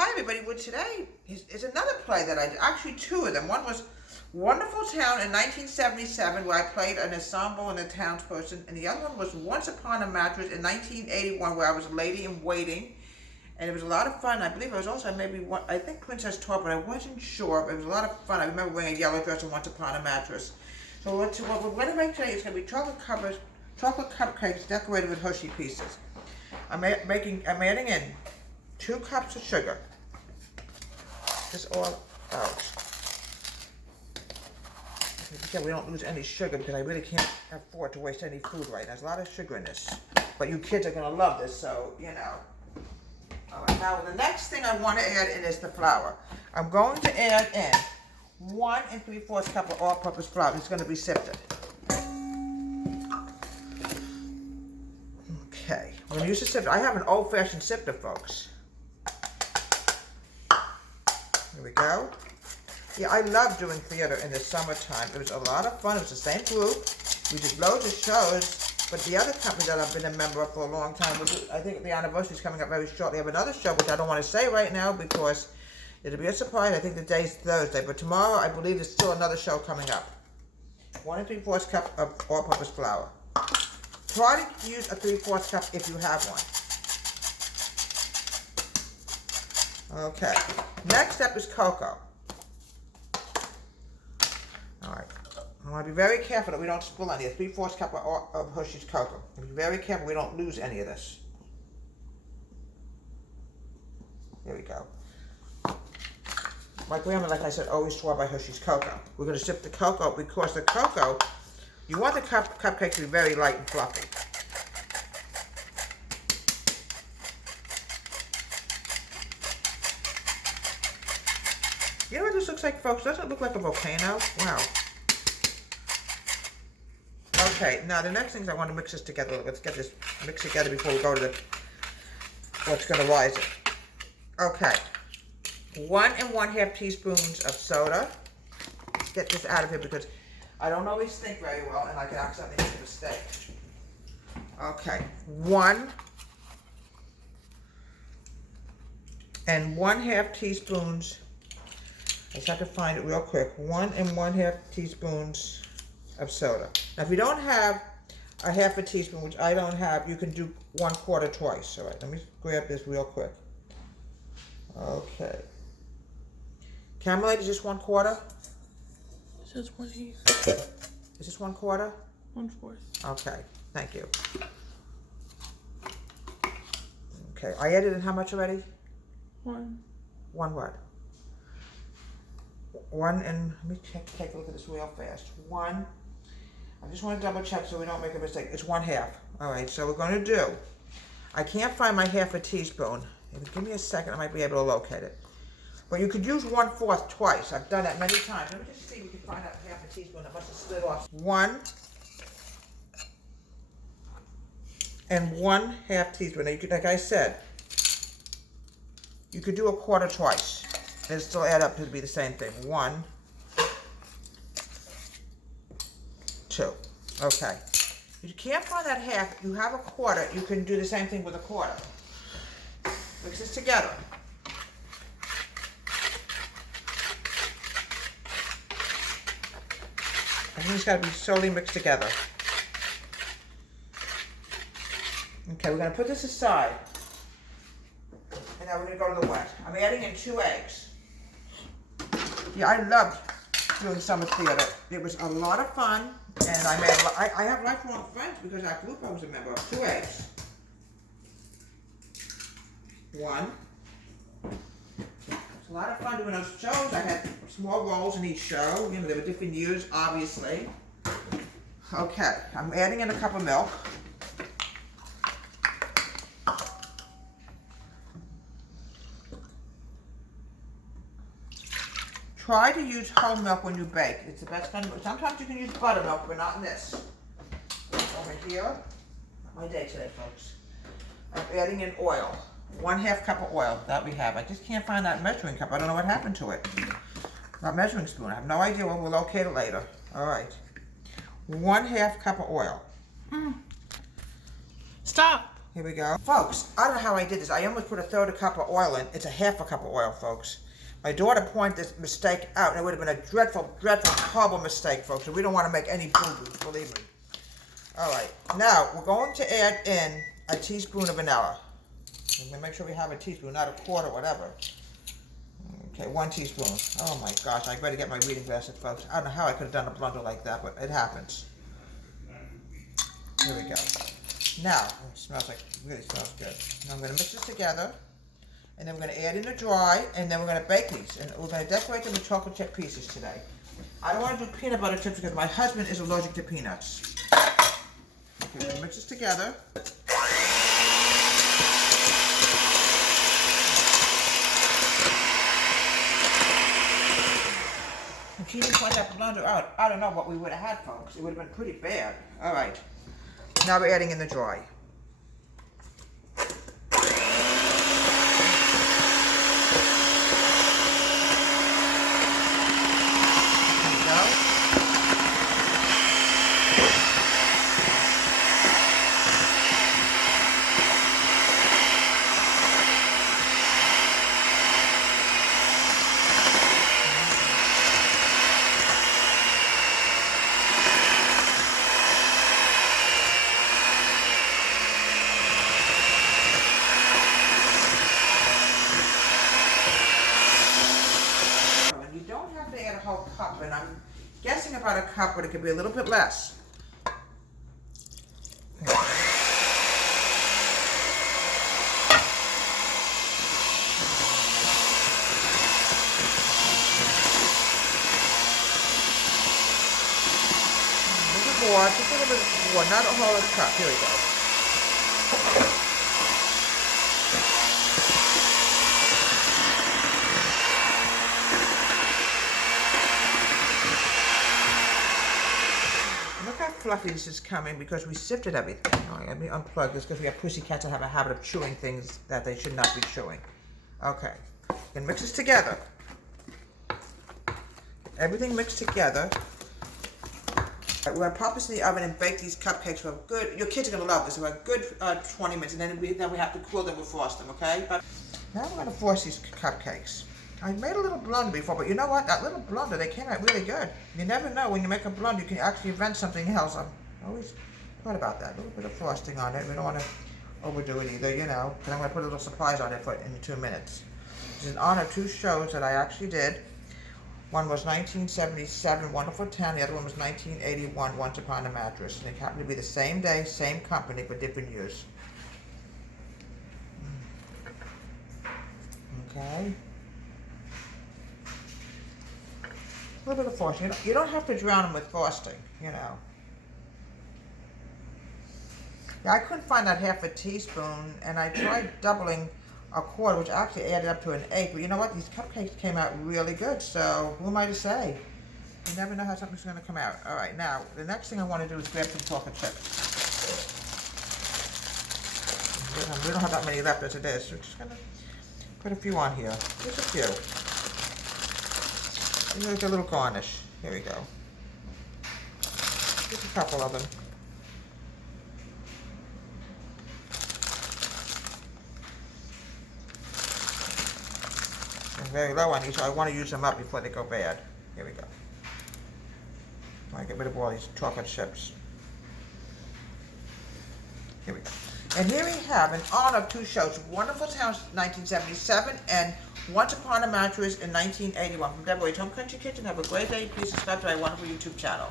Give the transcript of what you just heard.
Hi everybody, well today is another play that I did, actually two of them. One was Wonderful Town in 1977 where I played an ensemble and a townsperson, and the other one was Once Upon a Mattress in 1981 where I was a lady in waiting, and it was a lot of fun. I believe I was also maybe one, I think Princess Twelve, but I wasn't sure, but it was a lot of fun. I remember wearing a yellow dress and Once Upon a Mattress. So what we're going to make today is going to be chocolate cupcakes decorated with Hershey pieces. I'm adding in 2 cups of sugar. This all out. Yeah, we don't lose any sugar because I really can't afford to waste any food right now. There's a lot of sugar in this. But you kids are going to love this, so, you know. All right, now the next thing I want to add in is the flour. I'm going to add in 1 3/4 cup of all-purpose flour. It's going to be sifted. Okay, I'm going to use a sifter. I have an old-fashioned sifter, folks. Here we go. Yeah, I love doing theater in the summertime. It was a lot of fun. It was the same group. We did loads of shows. But the other company that I've been a member of for a long time, I think the anniversary is coming up very shortly. I have another show, which I don't want to say right now because it'll be a surprise. I think the day's Thursday. But tomorrow, I believe there's still another show coming up. 1 3/4 cup of all-purpose flour. Try to use a 3/4 cup if you have one. Okay. Next step is cocoa. All right. I want to be very careful that we don't spill any. A 3/4 cup of Hershey's cocoa. Be very careful we don't lose any of this. Here we go. My grandma, like I said, always swore by Hershey's cocoa. We're going to sift the cocoa because the cocoa, you want the cupcake to be very light and fluffy. You know what this looks like, folks? Doesn't it look like a volcano? Wow. Okay, now the next thing is I want to mix this together. Let's get this mixed together before we go to what's going to rise it. Okay. 1 1/2 teaspoons of soda. Let's get this out of here because I don't always think very well and I can accidentally make a mistake. Okay. 1 1/2 teaspoons. I just have to find it real quick. 1 1/2 teaspoons of soda. Now, if you don't have a 1/2 teaspoon, which I don't have, you can do 1/4 twice. All right, let me grab this real quick. Okay. Camelate is just 1/4? It says 1/8. Is this 1/4? 1/4. Okay, thank you. Okay, I added in how much already? 1. 1 what? 1 and, let me take a look at this real fast. 1, I just want to double check so we don't make a mistake. It's 1/2. All right, so we're going to do, I can't find my 1/2 teaspoon. Give me a second, I might be able to locate it. But you could use 1/4 twice. I've done that many times. Let me just see if we can find out 1/2 teaspoon. That must have slid off. 1 1/2 teaspoon. Now you could, like I said, you could do 1/4 twice. It'll still add up to be the same thing. 1, 2. Okay. If you can't find that 1/2, you have 1/4, you can do the same thing with 1/4. Mix this together. Everything's got to be solely mixed together. Okay, we're going to put this aside. And now we're going to go to the wet. I'm adding in 2 eggs. Yeah, I loved doing summer theater. It was a lot of fun, and I have lifelong friends because that group I was a member of. 2 eggs. 1. It's a lot of fun doing those shows. I had small roles in each show. You know, there were different years, obviously. Okay, I'm adding in a cup of milk. Try to use whole milk when you bake. It's the best kind of, sometimes you can use buttermilk, but not in this. Over here, not my day today, folks. I'm adding in oil. 1/2 cup of oil, that we have. I just can't find that measuring cup. I don't know what happened to it. Not measuring spoon. I have no idea. We'll locate it later. All right. 1/2 cup of oil. Stop. Here we go. Folks, I don't know how I did this. I almost put a third of a cup of oil in. It's a half a cup of oil, folks. My daughter pointed this mistake out, and it would have been a dreadful, dreadful, horrible mistake, folks. And we don't want to make any boo-boos, believe me. All right. Now, we're going to add in a teaspoon of vanilla. I'm going to make sure we have a teaspoon, not a quarter, whatever. Okay, 1 teaspoon. Oh my gosh, I better get my reading glasses, folks. I don't know how I could have done a blunder like that, but it happens. Here we go. Now, it smells like, really smells good. Now I'm going to mix this together, and then we're going to add in the dry, and then we're going to bake these, and we're going to decorate them with chocolate chip pieces today. I don't want to do peanut butter chips because my husband is allergic to peanuts. Okay, we're going to mix this together. If she didn't point that blunder out, I don't know what we would have had, folks. It would have been pretty bad. All right. Now we're adding in the dry. There we go. A whole cup, and I'm guessing about a cup, but it could be a little bit less. A little more, just a little bit more, not a whole cup. Here we go. Fluffy this is coming because we sifted everything. Oh, let me unplug this because we have pussycats that have a habit of chewing things that they should not be chewing. Okay, then mix this together. Everything mixed together. We're going to pop this in the oven and bake these cupcakes for a good, your kids are going to love this, for a good 20 minutes, and then we have to cool them, we'll frost them, okay? Now we're going to frost these cupcakes. I made a little blunder before, but you know what? That little blunder, they came out really good. You never know when you make a blunder, you can actually invent something else. I'm always thought about that. A little bit of frosting on it. We don't want to overdo it either, you know. And I'm going to put a little surprise on it in 2 minutes. This is an honor of 2 shows that I actually did. One was 1977, Wonderful Town. The other one was 1981, Once Upon a Mattress. And they happened to be the same day, same company, but different years. Okay. A little bit of frosting. You don't have to drown them with frosting, you know. Yeah, I couldn't find that half a teaspoon, and I tried doubling a quarter, which actually added up to an 8. But you know what? These cupcakes came out really good, so who am I to say? You never know how something's going to come out. All right, now, the next thing I want to do is grab some chocolate chips. We don't have that many left as it is. So we're just going to put a few on here. Just a few. Like a little garnish. Here we go. Just a couple of them. They're very low on these, so I want to use them up before they go bad. Here we go. I want to get rid of all these chocolate chips. Here we go. And here we have an honor of 2 shows, Wonderful Town 1977 and Once Upon a Mattress in 1981. From Deborah's Home Country Kitchen. Have a great day. Please subscribe to my wonderful YouTube channel.